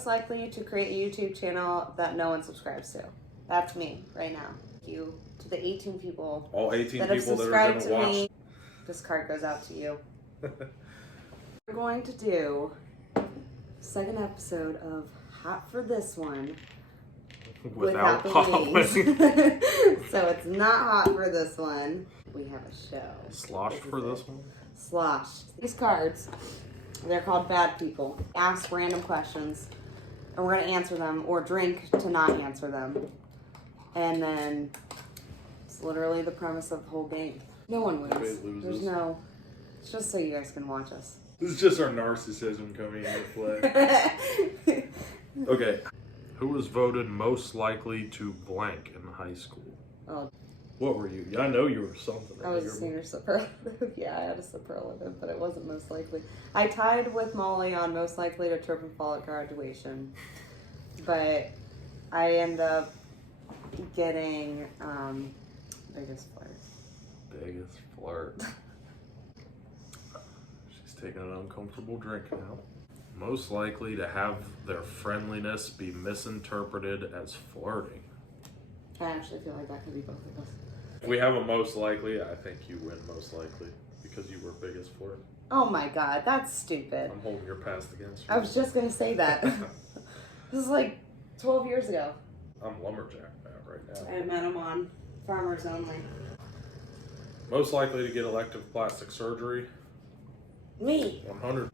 Most likely to create a YouTube channel that no one subscribes to. That's me right now. Thank you to the 18 people. All 18 that have people that are subscribed going to watch. me. This card goes out to you. We're going to do second episode of Hot for This One without the ladies. So it's not hot for this one. We have a show. Sloshed for this one? Sloshed. These cards, they're called Bad People. Ask random questions, and we're going to answer them, or drink to not answer them. And then it's literally the premise of the whole game. No one wins. There's no... It's just so you guys can watch us. This is just our narcissism coming into play. Okay. Who was voted most likely to blank in high school? Oh. What were you? I know you were something. I was a senior superlative. Yeah, I had a superlative, but it wasn't most likely. I tied with Molly on most likely to trip and fall at graduation. But I end up getting biggest flirt. Biggest flirt. She's taking an uncomfortable drink now. Most likely to have their friendliness be misinterpreted as flirting. I actually feel like that could be both of us. If we have a most likely, I think you win most likely because you were biggest flirt. Oh my god, that's stupid. I'm holding your past against you. I was just gonna say that. This is like 12 years ago. I'm lumberjack right now. I met him on Farmers Only. Most likely to get elective plastic surgery. Me. 100.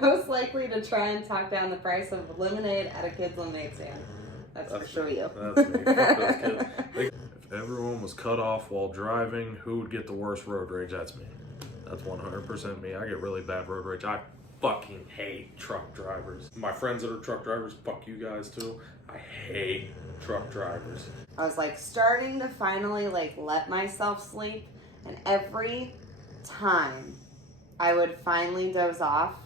Most likely to try and talk down the price of lemonade at a kid's lemonade stand. That's for sure you. That's me. Fuck those kids. If everyone was cut off while driving, who would get the worst road rage? That's me. That's 100% me. I get really bad road rage. I fucking hate truck drivers. My friends that are truck drivers, fuck you guys too. I hate truck drivers. I was like starting to finally like let myself sleep, and every time I would finally doze off,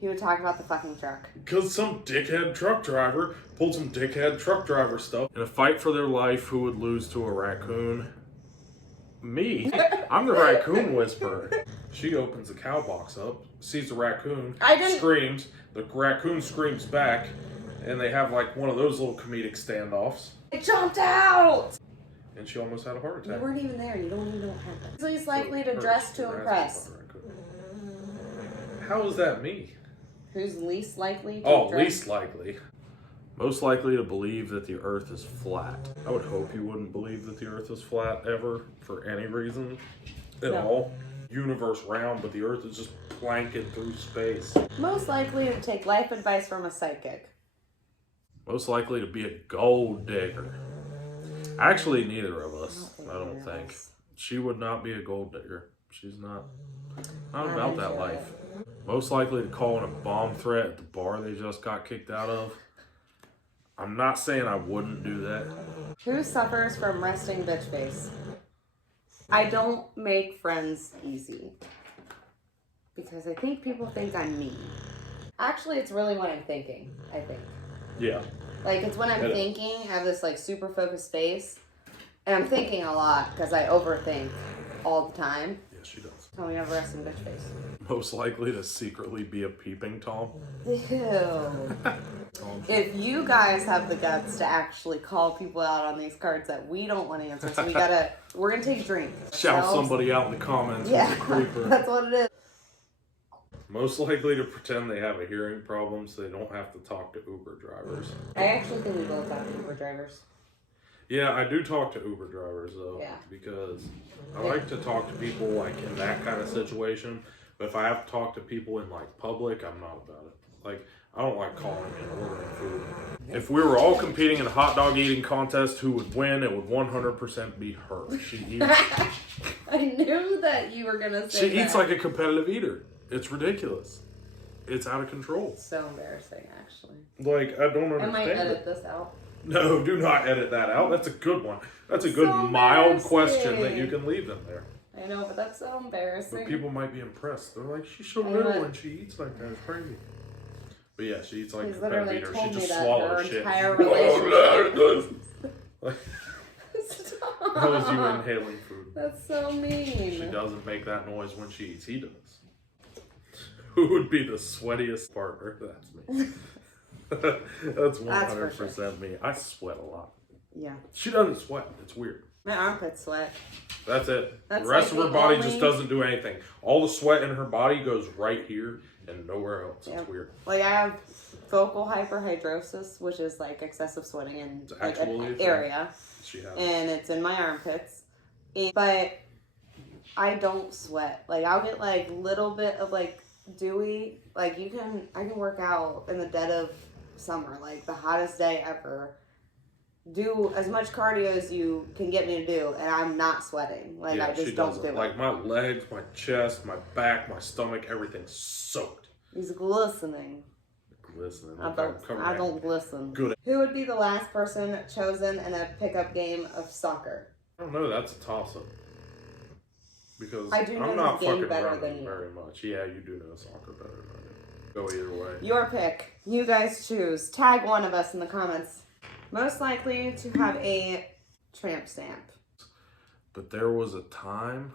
he would talk about the fucking truck. Because some dickhead truck driver pulled some dickhead truck driver stuff. In a fight for their life, who would lose to a raccoon? Me. I'm the raccoon whisperer. She opens the cow box up, sees the raccoon, screams. The raccoon screams back, and they have like one of those little comedic standoffs. It jumped out! And she almost had a heart attack. You weren't even there. You don't even know what happened. Least likely to dress to impress. How is that me? Who's least likely to Oh, dress? least likely. Most likely to believe that the earth is flat. I would hope you wouldn't believe that the earth is flat ever for any reason at all. Universe round, but the earth is just planking through space. Most likely to take life advice from a psychic. Most likely to be a gold digger. Actually, neither of us, I don't think. She would not be a gold digger. She's not about that life. Most likely to call in a bomb threat at the bar they just got kicked out of. I'm not saying I wouldn't do that. Who suffers from resting bitch face? I don't make friends easy. Because I think people think I'm mean. Actually, it's really when I'm thinking, I think. Yeah. Like, it's when I'm thinking, I have this, like, super focused face. And I'm thinking a lot because I overthink all the time. Yeah, she does. Tell me I have a resting bitch face. Most likely to secretly be a peeping Tom. Ew. If you guys have the guts to actually call people out on these cards that we don't want to answer, so we're gonna take drinks. Shout somebody out in the comments who's a creeper. That's what it is. Most likely to pretend they have a hearing problem so they don't have to talk to Uber drivers. I actually think we both have Uber drivers. Yeah, I do talk to Uber drivers though, because I like to talk to people like in that kind of situation. But if I have to talk to people in like public, I'm not about it. Like, I don't like calling and ordering food. If we were all competing in a hot dog eating contest, who would win? It would 100% be her. She eats. I knew that you were gonna say She eats like a competitive eater. It's ridiculous. It's out of control. It's so embarrassing, actually. Like, I don't understand. I might edit this out. No, do not edit that out. That's a good one. That's a good So mild question that you can leave in there. I know, but that's so embarrassing. But people might be impressed. They're like, she's so little and she eats like that. It's crazy. But yeah, she eats like a competitive eater. She just swallows shit. Entire relationship. That was you inhaling food. That's so mean. She doesn't make that noise when she eats. He does. Who would be the sweatiest partner? That's me. That's 100% me. I sweat a lot. Yeah. She doesn't sweat. It's weird. My armpits sweat. That's it. That's the rest like of her body just doesn't do anything. All the sweat in her body goes right here and nowhere else. It's weird. Like I have focal hyperhidrosis, which is like excessive sweating in like an area. And it's in my armpits. But I don't sweat. Like I'll get like little bit of like dewy. Like I can work out in the dead of summer, like the hottest day ever. Do as much cardio as you can get me to do, and I'm not sweating. Like I just don't do it. Like my legs, my chest, my back, my stomach, everything's soaked. He's glistening. Glistening. I don't glisten. Good. Who would be the last person chosen in a pickup game of soccer? I don't know. That's a toss-up. Because I'm not fucking better than you. Very much. Yeah, you do know soccer better than I do. Go either way. Your pick. You guys choose. Tag one of us in the comments. Most likely to have a tramp stamp. But there was a time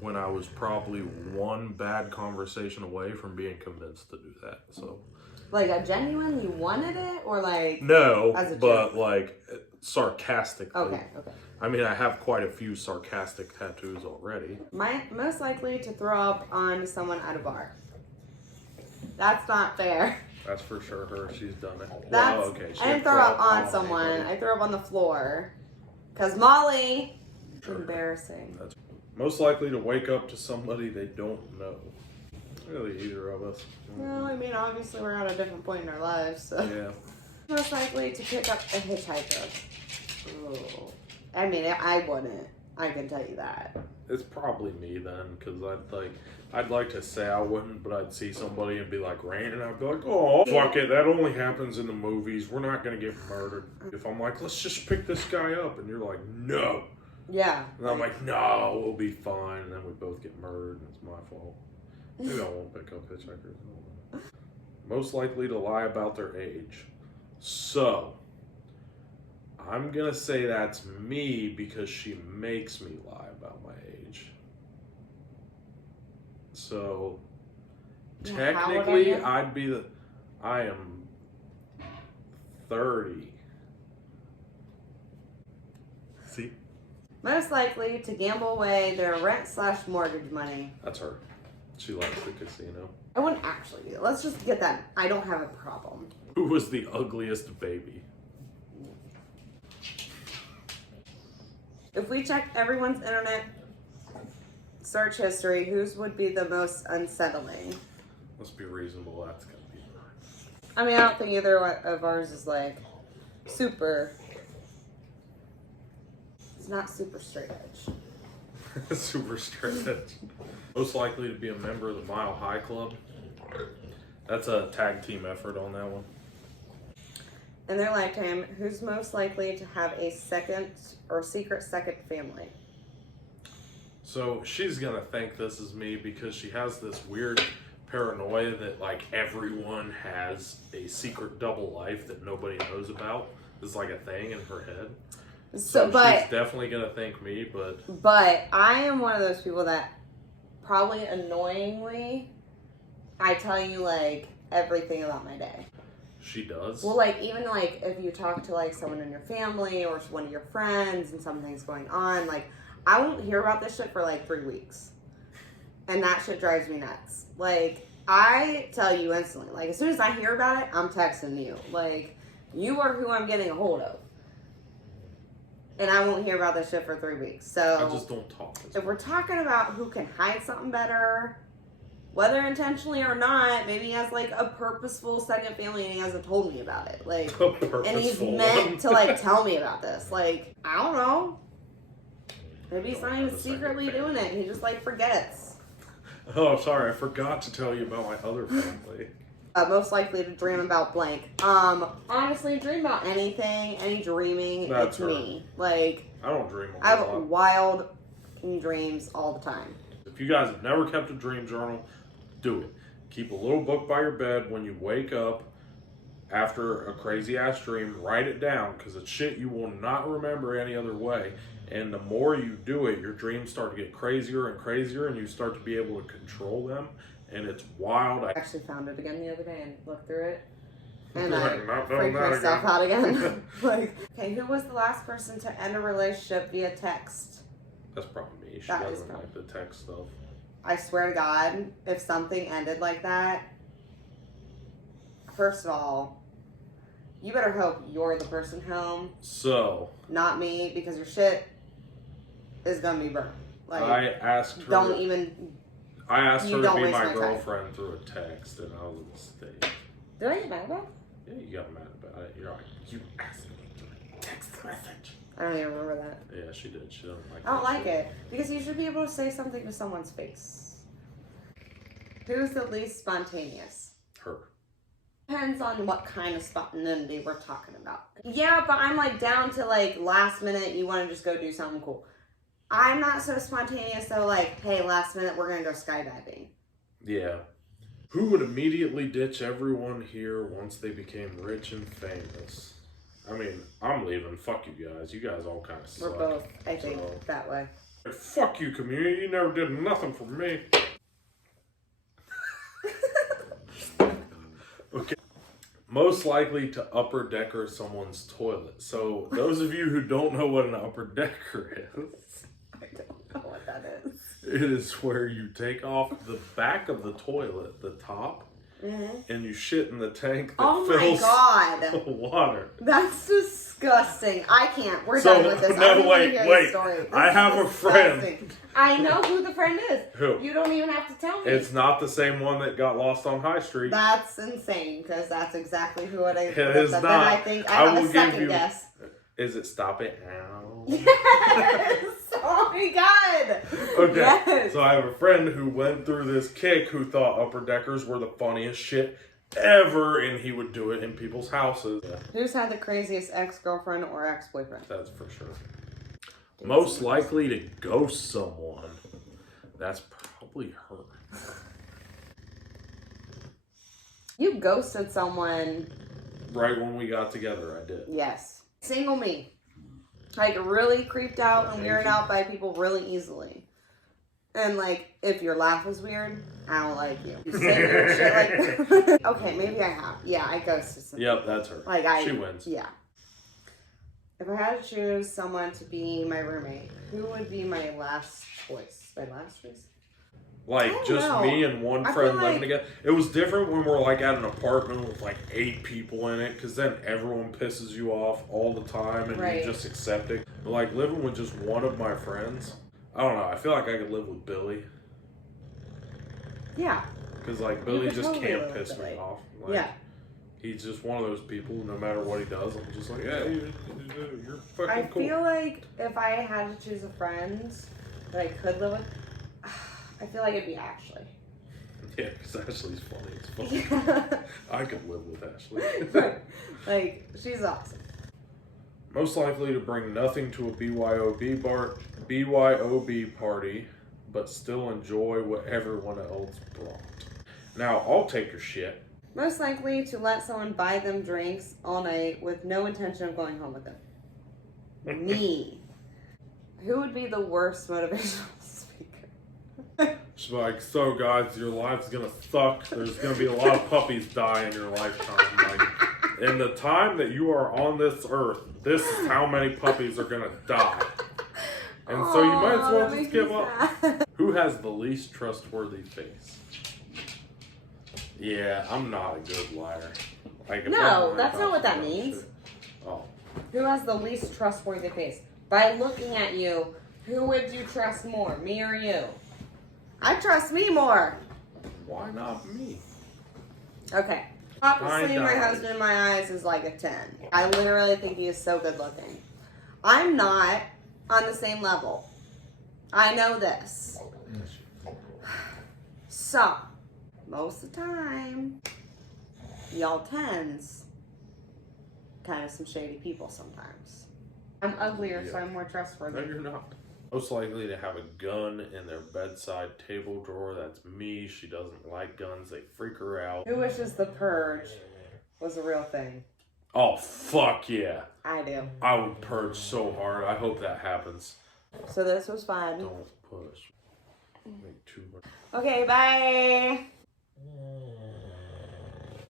when I was probably one bad conversation away from being convinced to do that. So, like a genuinely wanted it, or like no, but like sarcastically. Okay. I mean, I have quite a few sarcastic tattoos already. Most likely to throw up on someone at a bar. That's not fair. That's for sure her. She's done it. I didn't throw up on someone. Anybody. I threw up on the floor. Because Molly. Sure. Embarrassing. That's most likely to wake up to somebody they don't know. Really, either of us. Well, I mean, obviously we're at a different point in our lives, so. Yeah. Most likely to pick up a hitchhiker. Ooh. I mean, I wouldn't. I can tell you that. It's probably me then, because I'd like to say I wouldn't, but I'd see somebody and be like, Rain, and I'd be like, oh, fuck it, that only happens in the movies. We're not going to get murdered. If I'm like, let's just pick this guy up, and you're like, no. Yeah. And I'm like, no, we'll be fine, and then we both get murdered, and it's my fault. Maybe I won't pick up hitchhikers. Most likely to lie about their age. So, I'm going to say that's me because she makes me lie about my age. So, technically, I am 30. See? Most likely to gamble away their rent/mortgage money. That's her. She likes the casino. I wouldn't actually do it. Let's just get that. I don't have a problem. Who was the ugliest baby? If we checked everyone's internet search history, whose would be the most unsettling? Let's be reasonable. That's gonna be mine. I mean, I don't think either of ours is like super. It's not super straight edge. Super straight edge. Most likely to be a member of the Mile High Club. That's a tag team effort on that one. In their lifetime, who's most likely to have a second or secret second family? So she's gonna think this is me because she has this weird paranoia that like everyone has a secret double life that nobody knows about. It's like a thing in her head. So she's definitely gonna think me, but I am one of those people that probably annoyingly I tell you like everything about my day. She does? Well, like, even, like, if you talk to, like, someone in your family or one of your friends and something's going on, like, I won't hear about this shit for, like, 3 weeks. And that shit drives me nuts. Like, I tell you instantly. Like, as soon as I hear about it, I'm texting you. Like, you are who I'm getting a hold of. And I won't hear about this shit for 3 weeks. So, I just don't talk. If we're talking about who can hide something better, whether intentionally or not, maybe he has like a purposeful second family and he hasn't told me about it. Like, and he's meant to like tell me about this. Like, I don't know. Maybe he's not even secretly doing it. He just like forgets. Oh, sorry, I forgot to tell you about my other family. Most likely to dream about blank. Honestly, dream about anything, any dreaming. It's me. Like, I don't dream. I have wild dreams all the time. If you guys have never kept a dream journal, do it. Keep a little book by your bed when you wake up after a crazy ass dream. Write it down because it's shit you will not remember any other way. And the more you do it, your dreams start to get crazier and crazier, and you start to be able to control them. and it's wild. I actually found it again the other day and looked through it. And Not I doing freaked that myself again. out again. Like, okay, who was the last person to end a relationship via text? That's probably me. She That is doesn't like the text stuff. I swear to God, if something ended like that, first of all, you better hope you're the person home, So, not me, because your shit is gonna be burnt. Like, I asked her. don't even. I asked You her to don't be waste my my time. girlfriend through a text, and I was a mistake. Did I get mad about it? Yeah, you got mad about it. You're like, you asked me through a text message. I don't even remember that. Yeah, she did. She doesn't like. I don't that like shit. it because you should be able to say something to someone's face. Who's the least spontaneous? Her. Depends on what kind of spontaneity we're talking about. Yeah, but I'm like down to like last minute, you want to just go do something cool. I'm not so spontaneous though, like, hey, last minute, we're going to go skydiving. Yeah. Who would immediately ditch everyone here once they became rich and famous? I mean, I'm leaving. Fuck you guys. You guys all kind of suck. We're both, I think, that way. Fuck you, community. You never did nothing for me. Okay. Most likely to upper decker someone's toilet. So, those of you who don't know what an upper decker is, I don't know what that is. it is where you take off the back of the toilet, the top, and you shit in the tank that Oh my fills God. water. That's disgusting. I can't. We're So, done with this. no, I don't wait, hear wait. This story. This I is have a friend. disgusting. I know who the friend is. Who? You don't even have to tell me. It's not the same one that got lost on High Street. That's insane because that's exactly who it is. It is Then not. I think I I have will a give second you- guess. Is it Stop It? Ow. Yes! Oh my God! Okay, Yes. so I have a friend who went through this kick who thought upper deckers were the funniest shit ever, and he would do it in people's houses. Yeah, Who's had the craziest ex-girlfriend or ex-boyfriend? that's for sure. Most likely to ghost someone. That's probably her. You ghosted someone. Right when we got together, I did. Yes. Single me. Like, really creeped out and weirded out by people really easily. And, like, if your laugh was weird, I don't like you. You say weird shit like that. Okay, maybe I have. Yeah, I ghosted someone. Yep, that's her. Like, she wins. Yeah. If I had to choose someone to be my roommate, who would be my last choice? My last choice? Like, I don't just know. me and one I friend feel living like- together. It was different when we're, like, at an apartment with, like, 8 people in it, because then everyone pisses you off all the time, and Right. you just accept it. But, like, living with just one of my friends, I don't know. I feel like I could live with Billy, Yeah. because, like, Billy could just totally can't live with piss me Billy. off. Like, Yeah. he's just one of those people, no matter what he does, I'm just like, yeah, you're fucking I cool. feel like if I had to choose a friend that I could live with, I feel like it'd be Ashley. Yeah, because Ashley's funny as fuck. Yeah. I could live with Ashley. Like, she's awesome. Most likely to bring nothing to a BYOB party, but still enjoy what everyone else brought. Now, I'll take your shit. Most likely to let someone buy them drinks all night with no intention of going home with them. Me. Who would be the worst motivational speaker? She's like, so guys, your life's gonna suck. There's gonna be a lot of puppies die in your lifetime. Like, in the time that you are on this earth, this is how many puppies are gonna die. And so you might as well just give up. Who has the least trustworthy face? Yeah, I'm not a good liar. Like, if No, I'm worried that's not about what that some dumb means. shit- Oh, Who has the least trustworthy face? By looking at you, who would you trust more, me or you? I trust me more. why not me? Okay. Obviously, my $9. husband in my eyes is like a 10. I literally think he is so good looking. I'm not on the same level. I know this. So, most of the time, y'all 10s, kind of some shady people sometimes. I'm uglier, so I'm more No, trustworthy. you're not. Most likely to have a gun in their bedside table drawer. That's me. She doesn't like guns. They freak her out. Who wishes the purge was a real thing? Oh, fuck yeah. I do. I would purge so hard. I hope that happens. So this was fun. Don't push. Make too much. Okay, bye.